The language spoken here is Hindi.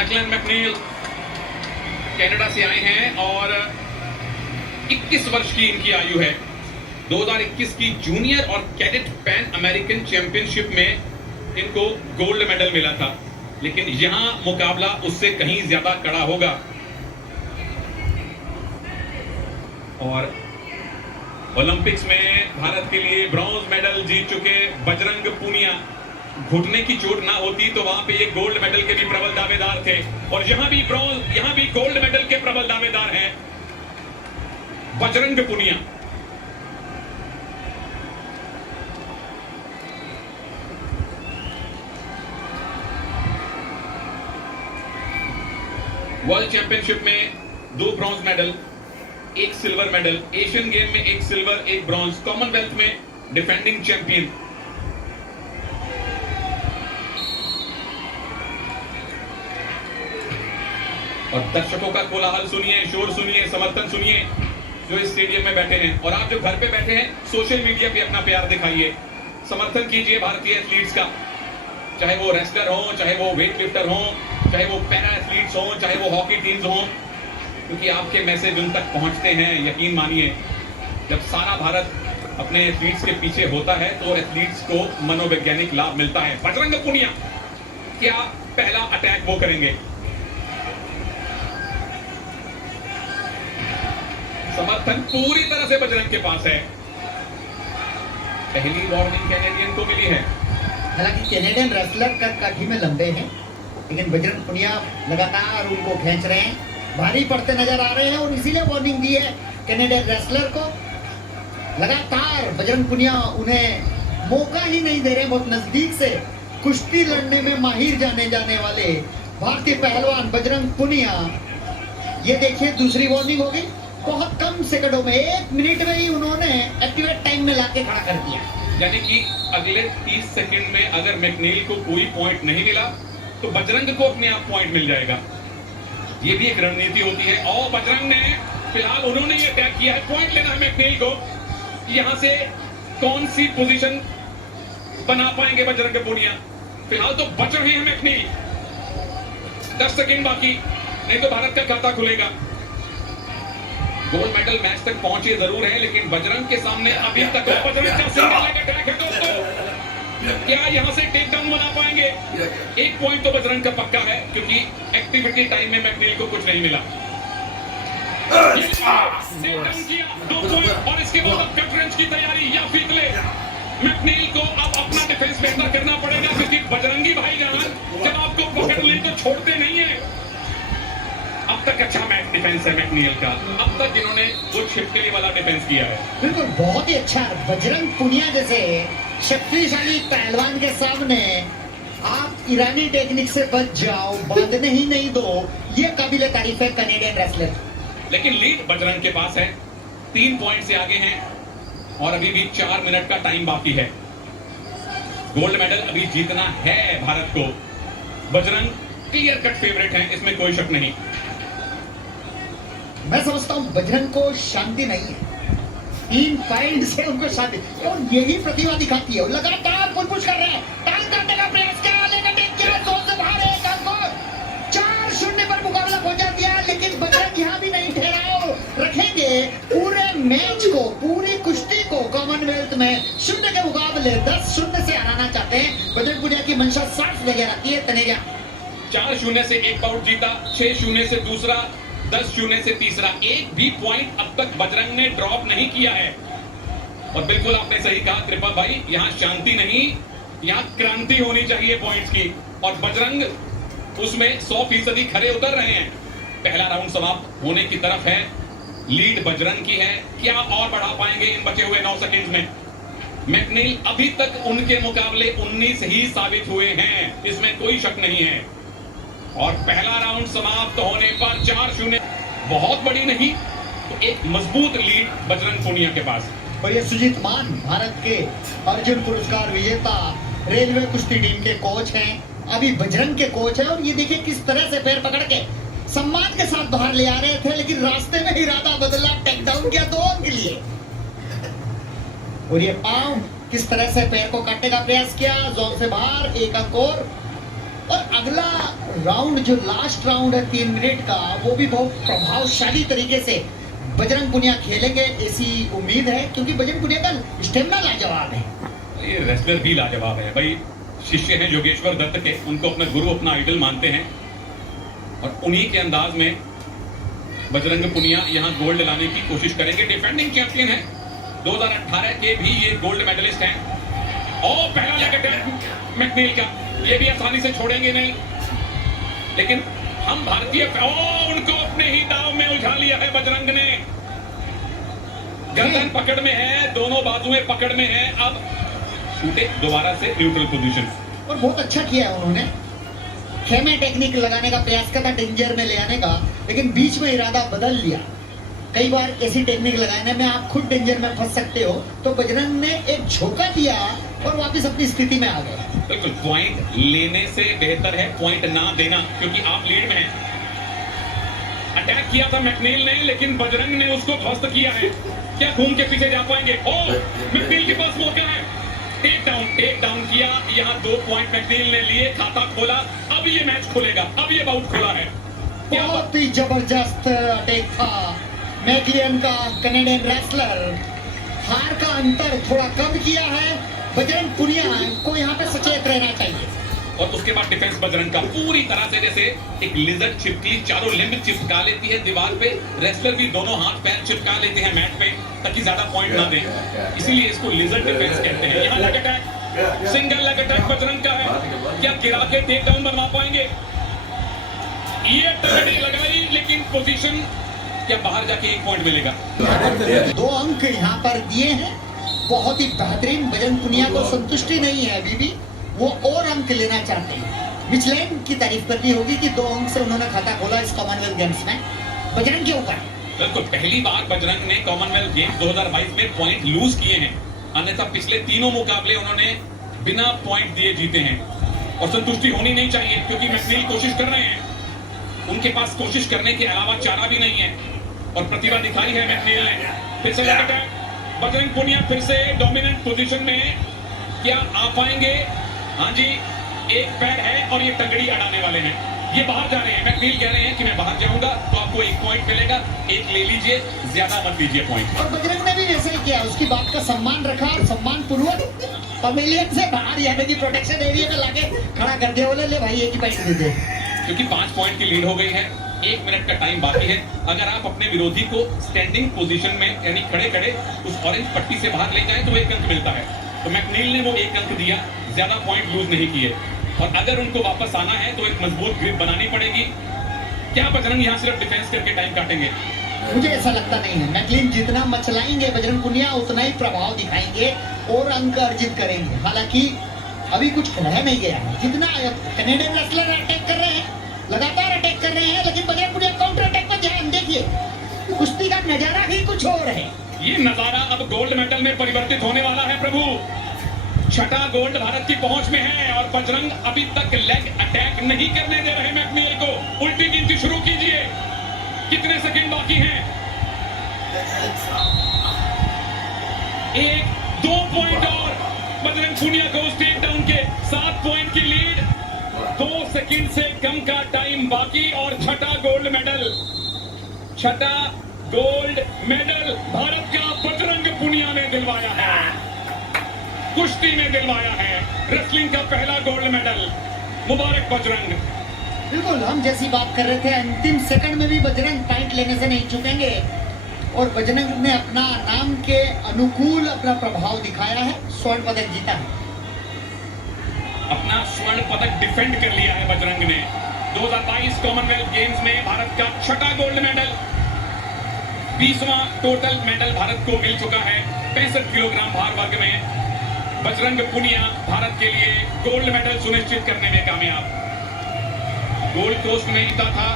लैकलैंड मैकनील कनाडा से आए हैं और 21 वर्ष की इनकी आयु है। 2021 की जूनियर और कैडेट पैन अमेरिकन चैंपियनशिप में इनको गोल्ड मेडल मिला था, लेकिन यहां मुकाबला उससे कहीं ज्यादा कड़ा होगा। और ओलंपिक्स में भारत के लिए ब्रॉन्ज मेडल जीत चुके बजरंग पूनिया, घुटने की चोट ना होती तो वहां पे ये गोल्ड मेडल के भी प्रबल दावेदार थे, और यहां भी गोल्ड मेडल के प्रबल दावेदार हैं बजरंग पूनिया। वर्ल्ड चैंपियनशिप में 2 bronze medal, 1 silver medal, Asian game में 1 सिल्वर 1 ब्रॉन्ज, कॉमनवेल्थ में डिफेंडिंग चैंपियन। और दर्शकों का कोलाहल सुनिए, शोर सुनिए, समर्थन सुनिए जो इस स्टेडियम में बैठे हैं, और आप जो घर पे बैठे हैं सोशल मीडिया पे अपना प्यार दिखाइए, समर्थन कीजिए भारतीय एथलीट्स का, चाहे वो रेसलर हो, चाहे वो वेट लिफ्टर हो, चाहे वो पैरा एथलीट्स हो, चाहे वो हॉकी टीम्स हो, क्योंकि आपके मैसेज उन तक पहुंचते हैं। यकीन मानिए, जब सारा भारत अपने एथलीट्स के पीछे होता है तो एथलीट्स को मनोवैज्ञानिक लाभ मिलता है। बजरंग पूनिया, क्या पहला अटैक वो करेंगे? समर्थन पूरी तरह से बजरंग के पास है। पहली वार्निंग कैनेडियन को मिली है। हालांकि कैनेडियन रेसलर काठी में लंबे हैं, लेकिन बजरंग पूनिया लगातार उनको खींच रहे हैं, भारी पड़ते नजर आ रहे हैं, और इसीलिए वार्निंग दी है कैनेडियन रेसलर को। लगातार बजरंग पूनिया उन्हें मौका ही नहीं दे रहे। बहुत नजदीक से कुश्ती लड़ने में माहिर जाने वाले भारतीय पहलवान बजरंग पूनिया, ये देखिए दूसरी वार्निंग हो गई। बहुत कम सेकंडों में, 1 मिनट में ही उन्होंने एक्टिवेट टाइम में लाके खड़ा कर दिया। यानी कि अगले 30 सेकंड में अगर मैकनील को कोई पॉइंट नहीं मिला तो बजरंग को अपने आप पॉइंट मिल जाएगा। ये भी एक रणनीति होती है, और बजरंग ने फिलहाल उन्होंने ये अटैक किया है, पॉइंट लेना है मैकनील को। यहां से कौन सी पोजीशन बना पाएंगे बजरंग पूनिया? फिलहाल तो बच रहे हैं मैकनील। 10 सेकंड बाकी, नहीं तो भारत का खाता खुलेगा। गोल्ड मेडल मैच तक पहुंचे जरूर है, लेकिन बजरंग के सामने अभी तक बजरंग का सिंगल लेग अटैक है दोस्तों। क्या यहां से टेक डाउन बना पाएंगे? 1 पॉइंट तो बजरंग का पक्का है, क्योंकि एक्टिविटी टाइम में मैकनील को कुछ नहीं मिला। टेक डाउन किया, 2 पॉइंट, और इसके बाद अब कट रेंज की तैयारी या फीतले। मैकनील को अब अपना डिफेंस बेहतर करना पड़ेगा, क्योंकि बजरंगी भाईजान जब आपको पकड़ ले तो छोड़ते नहीं है। अब तक अच्छा मैच डिफेंस है मैकनील का, अब तक इन्होंने वो छिपकली वाला डिफेंस किया है। बिल्कुल, बहुत ही अच्छा। बजरंग पूनिया जैसे शक्तिशाली पहलवान के सामने आप ईरानी टेक्निक से बच जाओ, बांधने ही नहीं दो, ये काबिले तारीफ है कैनेडियन रेसलर। लेकिन लीड बजरंग के पास है, 3 पॉइंट से आगे हैं, और अभी भी 4 मिनट का टाइम बाकी है। गोल्ड मेडल अभी जीतना है भारत को। बजरंग क्लियर कट फेवरेट है, इसमें कोई शक नहीं। मैं समझता हूं बजरंग को शांति नहीं है, 3 पॉइंट से उनको शांति, और यही प्रतिभा दिखाती है। लगातार पुश कर रहे हैं, टाइम करने का प्रयास किया, लेकिन किया, 2 से बाहर है, 4-0 पर मुकाबला पहुंचा दिया। लेकिन बजरंग यहां भी नहीं ठहराव रखेंगे। पूरे मैच को, पूरी कुश्ती को कॉमनवेल्थ में 0 के मुकाबले 10-0 से हराना चाहते हैं। बजरंग पूनिया की मंशा साफ नजर आती है। तनेजा 4-0 से 1 बाउट जीता, 6-0 से दूसरा, 10-0 से तीसरा। एक भी पॉइंट अब तक बजरंग ने ड्रॉप नहीं किया है। और बिल्कुल आपने सही कहा कृपा भाई, यहाँ शांति नहीं, यहाँ क्रांति होनी चाहिए पॉइंट्स की, और बजरंग उसमें 100% खरे उतर रहे हैं। पहला राउंड समाप्त होने की तरफ है, लीड बजरंग की है। क्या और बढ़ा पाएंगे इन बचे हुए 9 सेकंड्स में? मैकनील अभी तक उनके मुकाबले 19 ही साबित हुए हैं, इसमें कोई शक नहीं है। और पहला राउंड समाप्त होने पर 4-0, बहुत बड़ी नहीं तो एक मजबूत लीड बजरंग पूनिया के पास। और ये सुजीत मान, भारत के अर्जुन पुरस्कार विजेता रेलवे कुश्ती टीम के कोच हैं, अभी बजरंग के कोच हैं। और ये देखिए किस तरह से पैर पकड़ के सम्मान के साथ बाहर ले आ रहे थे, लेकिन रास्ते में इरादा बदला, टेक डाउन किया 2 अंक के लिए। और ये पांव किस तरह से पैर को काटने का प्रयास किया, जोन से बाहर, 1 अंक और अगला राउंड जो लास्ट राउंड है 3 मिनट का, वो भी बहुत प्रभावशाली तरीके से बजरंग पुनिया खेलेंगे ऐसी उम्मीद है, क्योंकि बजरंग पुनिया का स्टेमिना लाजवाब है। ये रेसलर भी लाजवाब है भाई। शिष्य हैं योगेश्वर दत्त के, उनको अपना गुरु अपना आइडल मानते हैं, और उन्हीं के अंदाज में बजरंग पुनिया यहाँ गोल्ड लाने की कोशिश करेंगे। डिफेंडिंग चैंपियन है, 2018 के भी ये गोल्ड मेडलिस्ट हैं। और पहला लेग अटैक मैकनील का, ये भी आसानी से छोड़ेंगे नहीं, लेकिन हम भारतीय उनको अपने ही दाव में उलझा लिया है बजरंग ने। गर्दन पकड़ में है, दोनों बाजुएं पकड़ में है। अब छूटे दोबारा से न्यूट्रल पोजीशन, और बहुत अच्छा किया है उन्होंने। खेमे टेक्निक लगाने का प्रयास करता डेंजर में ले आने का, लेकिन बीच में इरादा बदल लिया। कई बार ऐसी टेक्निक लगाने में आप खुद डेंजर में फंस सकते हो, तो बजरंग ने एक झोंका दिया और वापस अपनी स्थिति में आ गए। बिल्कुल, पॉइंट लेने से बेहतर है पॉइंट ना देना, क्योंकि आप लीड में हैं। अटैक किया था मैकनील ने, लेकिन बजरंग ने उसको ध्वस्त किया है। क्या घूम के पीछे जा पाएंगे? मैकनील के पास मौका है। टेक डाउन किया। यहाँ 2 पॉइंट मैकनील ने लिए, खाता खोला। अब ये मैच खुलेगा, अब ये बाउट खुला है। बहुत ही जबरदस्त अटैक था मैकलियन का। कनाडियन रेसलर हार का अंतर थोड़ा कम किया है। बजरंग पुनिया को यहाँ पे सचेत रहना चाहिए। और उसके बाद डिफेंस बजरंग का पूरी तरह से, जैसे एक लिजर्ड छिपकली चारों लिम्ब चिपका लेती है दीवार पे, रेसलर भी दोनों हाथ पैर चिपका लेते हैं मैट पे, ताकि ज्यादा पॉइंट ना दें। इसीलिए इसको लिजर्ड डिफेंस कहते हैं। यहाँ leg attack, single leg attack Bajrang का है। क्या गिरा के टेक डाउन बनवा पाएंगे? ये टकड़ी लगाई, लेकिन पोजीशन, क्या बाहर जाके 1 पॉइंट मिलेगा? 2 अंक यहाँ पर दिए हैं, बहुत ही बेहतरीन। बजरंग पुनिया को संतुष्टि नहीं है अभी भी, वो और अंक लेना चाहते हैं। मिचलैन की तारीफ करनी होगी कि 2 अंक से उन्होंने खाता खोला इस कॉमनवेल्थ गेम्स में बजरंग के ऊपर। बिल्कुल, पहली बार बजरंग ने कॉमनवेल्थ गेम्स 2022 में पॉइंट लूज किए हैं, अन्यथा पिछले तीनों मुकाबले उन्होंने बिना पॉइंट दिए जीते हैं। और संतुष्टि होनी नहीं चाहिए, क्योंकि मैकनील कोशिश कर रहे हैं। उनके पास कोशिश करने के अलावा चारा भी नहीं है, और प्रतिभा दिखाई है मैकनील ने। फिर से लेग अटैक, बजरंग पुनिया फिर से डोमिनेंट पोजीशन में, क्या आ पाएंगे? हाँ जी, एक पैर है और ये टंगड़ी अड़ाने वाले हैं। ये बाहर जा रहे हैं। मैकनील कह रहे हैं कि मैं बाहर जाऊंगा तो आपको 1 पॉइंट मिलेगा, 1 ले लीजिए, ज्यादा मत लीजिए पॉइंट। और बजरंग ने भी वैसे ही किया, उसकी बात का सम्मान रखा और सम्मान पूर्वक पवेलियन से बाहर यानी कि प्रोटेक्शन एरिया में लाके खड़ा कर दिया। बोले ले भाई 1 ही पॉइंट दे दे, क्योंकि 5 पॉइंट की लीड हो गई है, 1 मिनट का टाइम बाकी है। अगर आप अपने विरोधी को स्टैंडिंग पोजीशन में, यानी खड़े खड़े उस ऑरेंज पट्टी से बाहर ले जाए तो 1 अंक मिलता है। तो मैकनील ने वो 1 अंक दिया, ज्यादा पॉइंट लूज नहीं किए। और अगर उनको वापस आना है तो एक मजबूत ग्रिप बनानी पड़ेगी। क्या बजरंग यहाँ सिर्फ डिफेंस करके टाइम काटेंगे? मुझे ऐसा लगता नहीं है। मैकलिन जितना मचलाएंगे बजरंग पुनिया, उतना ही प्रभाव दिखाएंगे और अंक अर्जित करेंगे। हालांकि अभी कुछ रह नहीं गया है। जितना कनाडियन रेसलर अटैक कर रहे हैं, लगातार अटैक कर रहे हैं, लेकिन बजरंग पुनिया काउंटर अटैक पर ध्यान देखिए, कुश्ती का नजारा ही कुछ और है। ये नजारा अब गोल्ड मेडल में परिवर्तित होने वाला है प्रभु। 6ठा गोल्ड भारत की पहुंच में है, और बजरंग अभी तक लेग अटैक नहीं करने दे रहे मैकनील को। उल्टी गिनती शुरू कीजिए, कितने सेकंड बाकी हैं? 1-2 पॉइंट और बजरंग पुनिया को टेक डाउन के 7 पॉइंट की लीड। 2 सेकंड से कम का टाइम बाकी, और 6ठा गोल्ड मेडल, 6ठा गोल्ड मेडल भारत का बजरंग पुनिया ने दिलवाया है, कुश्ती में दिलवाया है। रेसलिंग का पहला गोल्ड मेडल, मुबारक बजरंग। बिल्कुल, हम जैसी बात कर रहे थे, अंतिम सेकंड में भी बजरंग पॉइंट लेने से नहीं चुकेंगे, और बजरंग ने अपना नाम के अनुकूल अपना प्रभाव दिखाया है, स्वर्ण पदक जीता है। अपना स्वर्ण पदक डिफेंड कर लिया है बजरंग ने। 2022 कॉमनवेल्थ गेम्स में भारत का 6ठा गोल्ड मेडल, 20वां टोटल मेडल भारत को मिल चुका है 65 किलोग्राम भार वर्ग में। बजरंग पुनिया भारत के लिए गोल्ड मेडल सुनिश्चित करने में कामयाब। गोल्ड कोस्ट में जीता था